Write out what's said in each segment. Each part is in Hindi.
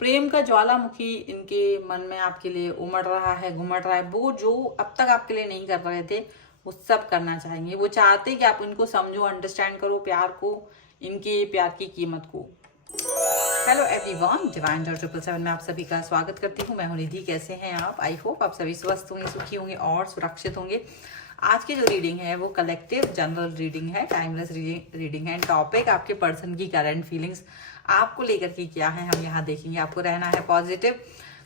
प्रेम का ज्वालामुखी इनके मन में आपके लिए उमड़ रहा है, घुमड़ रहा है। वो जो अब तक आपके लिए नहीं कर रहे थे वो सब करना चाहेंगे। वो चाहते कि आप इनको समझो, अंडरस्टैंड करो प्यार को, इनके प्यार की कीमत को। हेलो एवरीवन, डिवाइन जॉय 777 में आप सभी का स्वागत करती हूँ। मैं हूँ निधि। कैसे हैं आप? आई होप आप सभी स्वस्थ होंगे, सुखी होंगे और सुरक्षित होंगे। आज की जो रीडिंग है वो कलेक्टिव जनरल रीडिंग है, टाइमलेस रीडिंग है। टॉपिक आपके पर्सन की करंट फीलिंग्स आपको लेकर के क्या है हम यहाँ देखेंगे। आपको रहना है पॉजिटिव,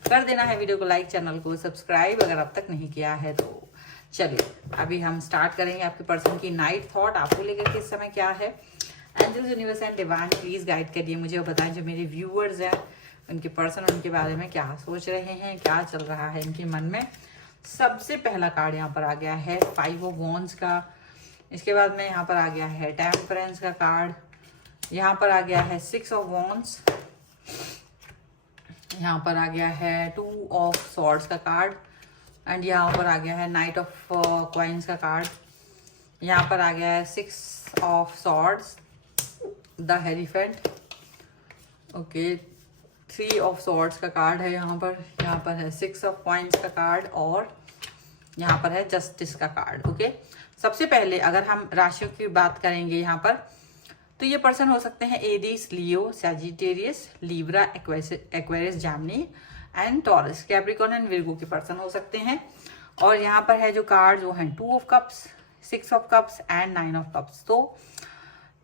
कर देना है वीडियो को लाइक, चैनल को सब्सक्राइब अगर अब तक नहीं किया है तो। चलिए अभी हम स्टार्ट करेंगे। आपके पर्सन की नाइट थॉट आपको लेकर के इस समय क्या है। Angels, universe and divine please guide करिए मुझे और बताएं जो मेरे व्यूअर्स हैं उनके पर्सन उनके बारे में क्या सोच रहे हैं, क्या चल रहा है इनके मन में। सबसे पहला कार्ड यहाँ पर आ गया है 5 ऑफ वॉन्ड्स का। इसके बाद में यहाँ पर आ गया है टेम्परेंस का कार्ड। यहाँ पर आ गया है 6 ऑफ वॉन्ड्स। यहाँ पर आ गया है 2 ऑफ सॉर्ड्स का कार्ड। एंड यहाँ पर आ गया है नाइट ऑफ क्वाइंस का कार्ड। यहाँ पर आ गया है 6 of swords, the hierophant. Okay, 3 of swords का कार्ड है यहाँ पर है 6 ऑफ कॉइंस का कार्ड और यहाँ पर है जस्टिस का कार्ड। ओके, सबसे पहले अगर हम राशियों की बात करेंगे यहाँ पर, तो ये पर्सन हो सकते हैं Aries, Leo, Sagittarius, Libra, Aquarius, Gemini and taurus, Capricorn and Virgo के पर्सन हो सकते हैं। और यहाँ पर है जो कार्ड वो हैं 2 of cups, 6 of cups and 9 of cups. तो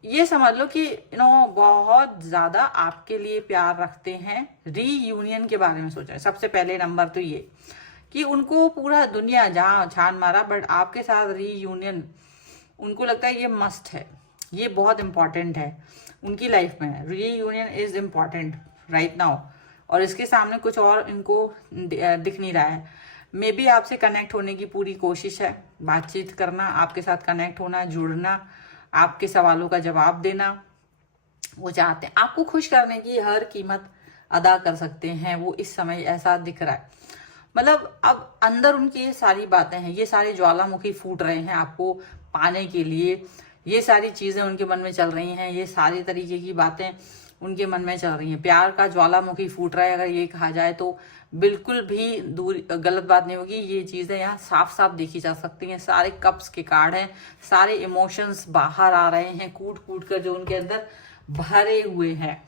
ये समझ लो कि बहुत ज्यादा आपके लिए प्यार रखते हैं। रीयूनियन के बारे में सोच रहे हैं। सबसे पहले नंबर तो ये कि उनको पूरा दुनिया जहाँ छान मारा, बट आपके साथ रीयूनियन उनको लगता है ये मस्ट है, ये बहुत इंपॉर्टेंट है उनकी लाइफ में। Reunion is important right now. और इसके सामने कुछ और इनको दिख नहीं रहा है। मे बी आपसे कनेक्ट होने की पूरी कोशिश है, बातचीत करना, आपके साथ कनेक्ट होना, जुड़ना, आपके सवालों का जवाब देना वो चाहते हैं। आपको खुश करने की हर कीमत अदा कर सकते हैं वो, इस समय ऐसा दिख रहा है। मतलब अब अंदर उनकी ये सारी बातें हैं, ये सारे ज्वालामुखी फूट रहे हैं आपको पाने के लिए। ये सारी चीजें उनके मन में चल रही हैं, ये सारी तरीके की बातें उनके मन में चल रही हैं। प्यार का ज्वालामुखी फूट रहा है अगर ये कहा जाए तो बिल्कुल भी दूर गलत बात नहीं होगी। ये चीजें यहाँ साफ साफ देखी जा सकती हैं। सारे कप्स के कार्ड हैं, सारे इमोशंस बाहर आ रहे हैं कूट कूट कर जो उनके अंदर भरे हुए हैं।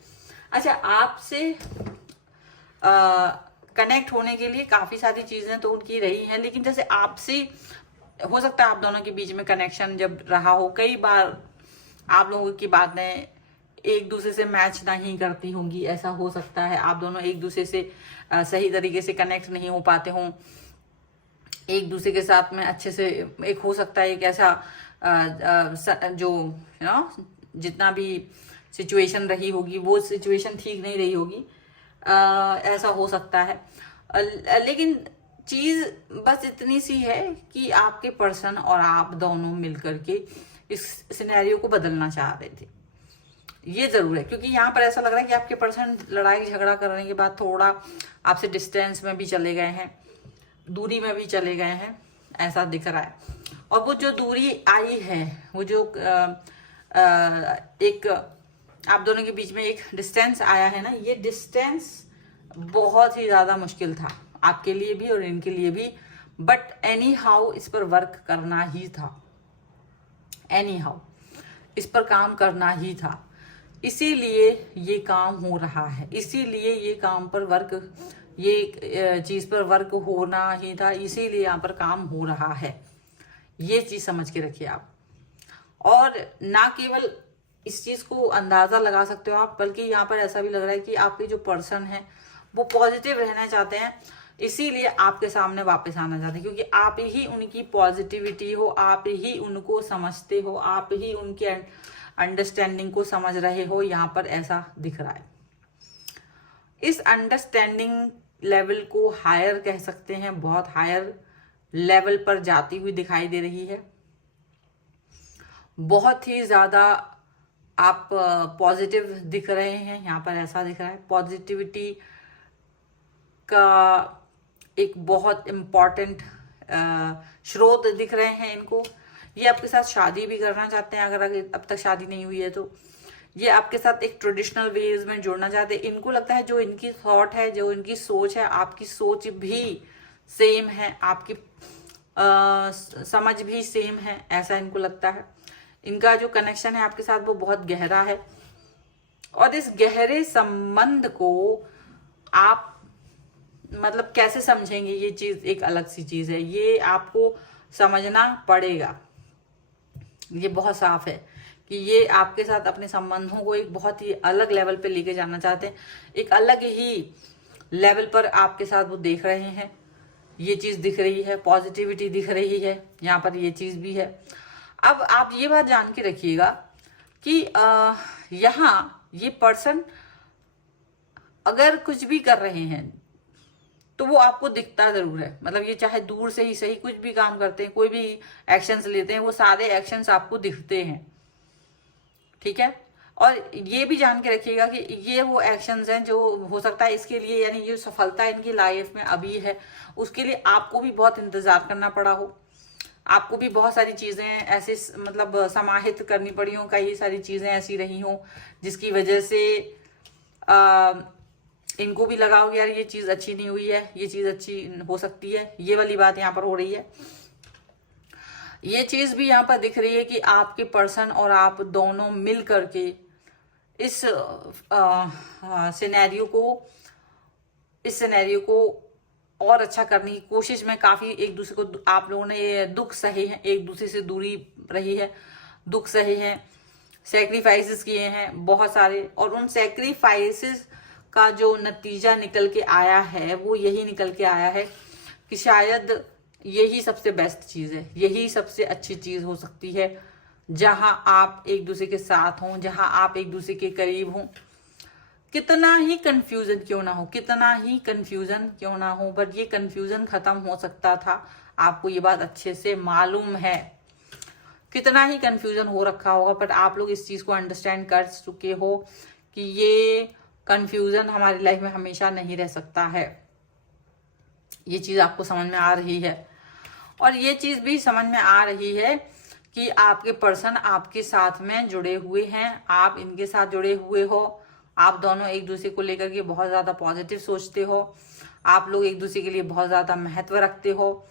अच्छा, आपसे कनेक्ट होने के लिए काफी सारी चीजें तो उनकी रही हैं, लेकिन जैसे आपसे हो सकता है आप दोनों के बीच में कनेक्शन जब रहा हो, कई बार आप लोगों की बातें एक दूसरे से मैच नहीं करती होंगी, ऐसा हो सकता है। आप दोनों एक दूसरे से सही तरीके से कनेक्ट नहीं हो पाते हों, एक दूसरे के साथ में अच्छे से। एक हो सकता है एक ऐसा जो जितना भी सिचुएशन रही होगी वो सिचुएशन ठीक नहीं रही होगी, ऐसा हो सकता है। लेकिन चीज बस इतनी सी है कि आपके पर्सन और आप दोनों मिलकर के इस सिनेरियो को बदलना चाह रहे थे। ये जरूर है, क्योंकि यहाँ पर ऐसा लग रहा है कि आपके पर्सन लड़ाई झगड़ा करने के बाद थोड़ा आपसे डिस्टेंस में भी चले गए हैं, दूरी में भी चले गए हैं, ऐसा दिख रहा है। और वो जो दूरी आई है, वो जो एक आप दोनों के बीच में एक डिस्टेंस आया है ना, ये डिस्टेंस बहुत ही ज्यादा मुश्किल था आपके लिए भी और इनके लिए भी। बट एनी हाउ इस पर वर्क करना ही था, एनी हाउ इस पर काम करना ही था। इसीलिए ये काम हो रहा है, इसीलिए ये काम पर वर्क, ये चीज पर वर्क होना ही था, इसीलिए यहाँ पर काम हो रहा है। ये चीज समझ के रखिए आप। और ना केवल इस चीज को अंदाजा लगा सकते हो आप, बल्कि यहाँ पर ऐसा भी लग रहा है कि आपके जो पर्सन है वो पॉजिटिव रहना चाहते हैं, इसीलिए आपके सामने वापस आना चाहते हैं, क्योंकि आप ही उनकी पॉजिटिविटी हो, आप ही उनको समझते हो, आप ही उनके अंडरस्टैंडिंग को समझ रहे हो। यहाँ पर ऐसा दिख रहा है। इस अंडरस्टैंडिंग लेवल को हायर कह सकते हैं, बहुत हायर लेवल पर जाती हुई दिखाई दे रही है। बहुत ही ज्यादा आप पॉजिटिव दिख रहे हैं, यहाँ पर ऐसा दिख रहा है। पॉजिटिविटी का एक बहुत इम्पॉर्टेंट स्रोत दिख रहे हैं इनको। ये आपके साथ शादी भी करना चाहते हैं, अगर अब तक शादी नहीं हुई है तो। ये आपके साथ एक ट्रेडिशनल वेज में जुड़ना चाहते हैं। इनको लगता है जो इनकी थॉट है, जो इनकी सोच है, आपकी सोच भी सेम है, आपकी समझ भी सेम है, ऐसा इनको लगता है। इनका जो कनेक्शन है आपके साथ वो बहुत गहरा है, और इस गहरे संबंध को आप मतलब कैसे समझेंगे, ये चीज एक अलग सी चीज है, ये आपको समझना पड़ेगा। ये बहुत साफ है कि ये आपके साथ अपने संबंधों को एक बहुत ही अलग लेवल पे लेके जाना चाहते हैं, एक अलग ही लेवल पर आपके साथ वो देख रहे हैं। ये चीज दिख रही है, पॉजिटिविटी दिख रही है, यहाँ पर ये चीज भी है। अब आप ये बात जान के रखिएगा कि यहाँ ये पर्सन अगर कुछ भी कर रहे हैं तो वो आपको दिखता जरूर है, मतलब ये चाहे दूर से ही सही कुछ भी काम करते हैं, कोई भी एक्शंस लेते हैं, वो सारे एक्शंस आपको दिखते हैं, ठीक है। और ये भी जान के रखिएगा कि ये वो एक्शंस हैं जो हो सकता है इसके लिए, यानी ये सफलता इनकी लाइफ में अभी है, उसके लिए आपको भी बहुत इंतजार करना पड़ा हो, आपको भी बहुत सारी चीजें ऐसे मतलब समाहित करनी पड़ी हो, कई सारी चीजें ऐसी रही हो जिसकी वजह से इनको भी लगा हो यार ये चीज अच्छी नहीं हुई है, ये चीज अच्छी हो सकती है। ये वाली बात यहाँ पर हो रही है। ये चीज भी यहाँ पर दिख रही है कि आपके पर्सन और आप दोनों मिल करके इस सिनेरियो को और अच्छा करने की कोशिश में काफी एक दूसरे को, आप लोगों ने ये दुख सहे हैं, एक दूसरे से दूरी रही है, दुख सहे हैं, सेक्रीफाइसेस किए हैं बहुत सारे, और उन सेक्रीफाइसेस का जो नतीजा निकल के आया है वो यही निकल के आया है कि शायद यही सबसे बेस्ट चीज है, यही सबसे अच्छी चीज हो सकती है, जहां आप एक दूसरे के साथ हों, जहां आप एक दूसरे के करीब हों। कितना ही कंफ्यूजन क्यों ना हो, कितना ही कंफ्यूजन क्यों ना हो, बट ये कंफ्यूजन खत्म हो सकता था, आपको ये बात अच्छे से मालूम है। कितना ही कंफ्यूजन हो रखा होगा, बट आप लोग इस चीज को अंडरस्टैंड कर चुके हो कि ये कंफ्यूजन हमारी लाइफ में हमेशा नहीं रह सकता है। ये चीज आपको समझ में आ रही है, और ये चीज भी समझ में आ रही है कि आपके पर्सन आपके साथ में जुड़े हुए हैं, आप इनके साथ जुड़े हुए हो, आप दोनों एक दूसरे को लेकर के बहुत ज्यादा पॉजिटिव सोचते हो, आप लोग एक दूसरे के लिए बहुत ज्यादा महत्व रखते हो,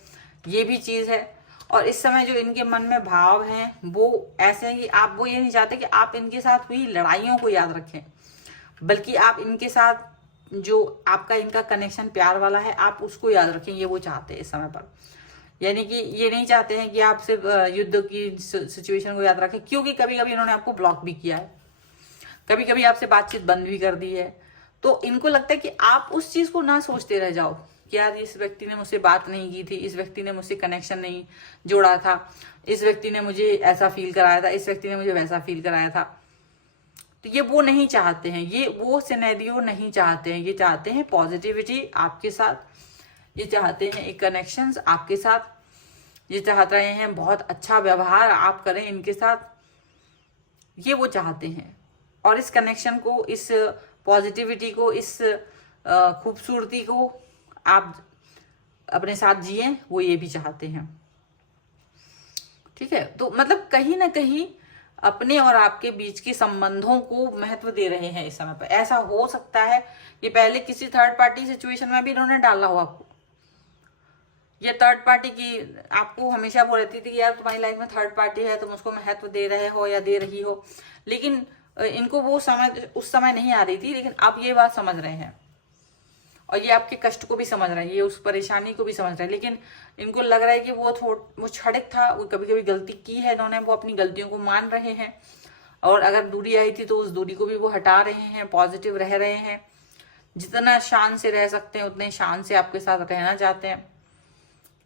ये भी चीज है। और इस समय जो इनके मन में भाव हैं वो ऐसे हैं कि आप वो ये नहीं चाहते कि आप इनके साथ हुई लड़ाइयों को याद रखें, बल्कि आप इनके साथ जो आपका इनका कनेक्शन प्यार वाला है आप उसको याद रखें, ये वो चाहते हैं इस समय पर। यानी कि ये नहीं चाहते हैं कि आप सिर्फ युद्ध की सिचुएशन को याद रखें, क्योंकि कभी कभी इन्होंने आपको ब्लॉक भी किया है, कभी कभी आपसे बातचीत बंद भी कर दी है। तो इनको लगता है कि आप उस चीज को ना सोचते रह जाओ कि यार इस व्यक्ति ने मुझसे बात नहीं की थी, इस व्यक्ति ने मुझसे कनेक्शन नहीं जोड़ा था, इस व्यक्ति ने मुझे ऐसा फील कराया था, इस व्यक्ति ने मुझे वैसा फील कराया था। तो ये वो नहीं चाहते हैं, ये वो सिनेरियो नहीं चाहते हैं, ये चाहते हैं पॉजिटिविटी आपके साथ, ये चाहते हैं एक कनेक्शंस आपके साथ, ये चाह रहे हैं बहुत अच्छा व्यवहार आप करें इनके साथ, ये वो चाहते हैं। और इस कनेक्शन को, इस पॉजिटिविटी को, इस खूबसूरती को आप अपने साथ जिए, वो ये भी चाहते हैं, ठीक है। तो मतलब कहीं ना कहीं अपने और आपके बीच के संबंधों को महत्व दे रहे हैं इस समय पर। ऐसा हो सकता है कि पहले किसी थर्ड पार्टी सिचुएशन में भी इन्होंने डाला हो आपको, ये थर्ड पार्टी की आपको हमेशा वो रहती थी कि यार तुम्हारी लाइफ में थर्ड पार्टी है, तुम उसको महत्व दे रहे हो या दे रही हो, लेकिन इनको वो समझ उस समय नहीं आ रही थी, लेकिन आप ये बात समझ रहे हैं और ये आपके कष्ट को भी समझ रहे हैं, ये उस परेशानी को भी समझ रहे हैं। लेकिन इनको लग रहा है कि वो क्षणिक था, वो कभी कभी गलती की है इन्होंने, वो अपनी गलतियों को मान रहे हैं, और अगर दूरी आई थी तो उस दूरी को भी वो हटा रहे हैं, पॉजिटिव रह रहे हैं, जितना शान से रह सकते हैं उतने शान से आपके साथ रहना चाहते हैं,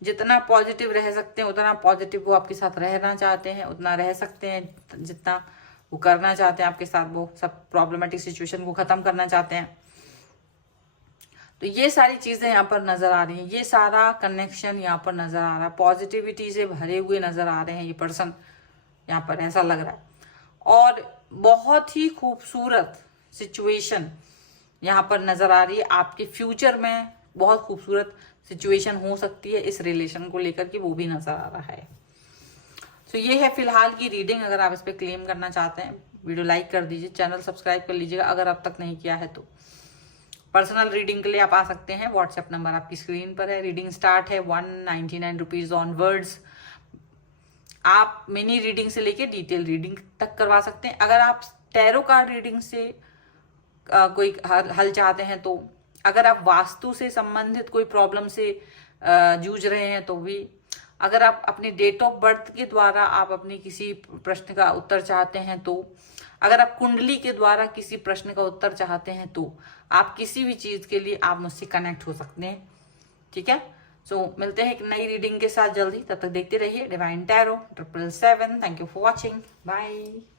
जितना पॉजिटिव रह सकते हैं उतना पॉजिटिव वो आपके साथ रहना चाहते हैं, उतना रह सकते हैं जितना वो करना चाहते हैं आपके साथ, वो सब प्रॉब्लमेटिक सिचुएशन को खत्म करना चाहते हैं। तो ये सारी चीजें यहाँ पर नजर आ रही हैं, ये सारा कनेक्शन यहाँ पर नजर आ रहा है, पॉजिटिविटी से भरे हुए नजर आ रहे हैं ये पर्सन, यहाँ पर ऐसा लग रहा है। और बहुत ही खूबसूरत सिचुएशन यहाँ पर नजर आ रही है, आपके फ्यूचर में बहुत खूबसूरत सिचुएशन हो सकती है इस रिलेशन को लेकर के, वो भी नजर आ रहा है। तो ये है फिलहाल की रीडिंग। अगर आप इस पर क्लेम करना चाहते हैं, वीडियो लाइक कर दीजिए, चैनल सब्सक्राइब कर लीजिएगा अगर अब तक नहीं किया है तो। पर्सनल रीडिंग के लिए आप आ सकते हैं, व्हाट्सएप नंबर आपकी स्क्रीन पर है। रीडिंग स्टार्ट है 199 रुपीज ऑनवर्ड्स। आप मिनी रीडिंग से लेके डिटेल रीडिंग तक करवा सकते हैं। अगर आप टैरो कार्ड रीडिंग से कोई हल चाहते हैं तो, अगर आप वास्तु से संबंधित कोई प्रॉब्लम से जूझ रहे हैं तो भी, अगर आप अपनी डेट ऑफ बर्थ के द्वारा आप अपनी किसी प्रश्न का उत्तर चाहते हैं तो, अगर आप कुंडली के द्वारा किसी प्रश्न का उत्तर चाहते हैं तो, आप किसी भी चीज के लिए आप मुझसे कनेक्ट हो सकते हैं। ठीक है, सो मिलते हैं एक नई रीडिंग के साथ जल्दी। तब तक देखते रहिए divine tarot 777। Thank you for watching, bye.